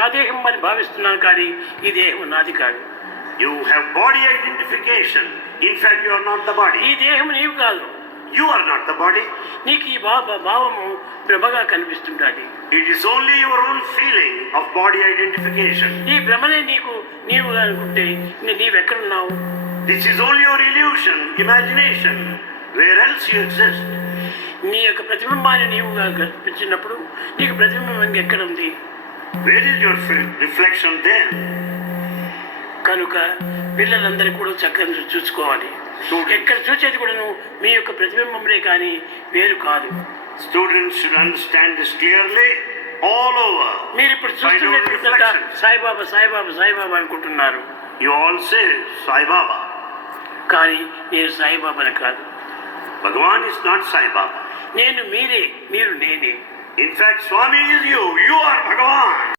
నా దేహం అని భావిస్తున్నాను, కానీ ఈ దేహం నాది కాదు. You have body identification. In fact, you are not the body. ఈ దేహం నీవు కాదు. You are not the body. నీకు ఈ భావము భ్రమగా కనిపిస్తుంటాది. It is only your own feeling of body identification. ఈ భ్రమనే నీవు అనుకుంటే నీవెక్కడున్నావు? This is only your illusion, imagination. Where else you exist? నీ యొక్క ప్రతిబింబాన్ని నీవుగా కనిపించినప్పుడు నీకు ప్రతిబింబం ఎక్కడ ఉంది? Where is your reflection then? కనుక పిల్లలందరూ కూడా చక్కగా చూసుకోవాలి. ఎక్కడ చూసేది కూడా మీ యొక్క ప్రతిబింబమే కానీ వేరు కాదు. Students should understand this clearly all over. మీరు ఇప్పుడు చూస్తున్నట్టు సాయిబాబా సాయిబాబా సాయిబాబా అనుకుంటున్నారు. You all say Sai Baba. కానీ నేను సాయిబాబాని కాదు. Bhagavan is not Sai Baba. నేను మీరే, మీరు నేనే. In fact, Swami is you. You are Bhagavan.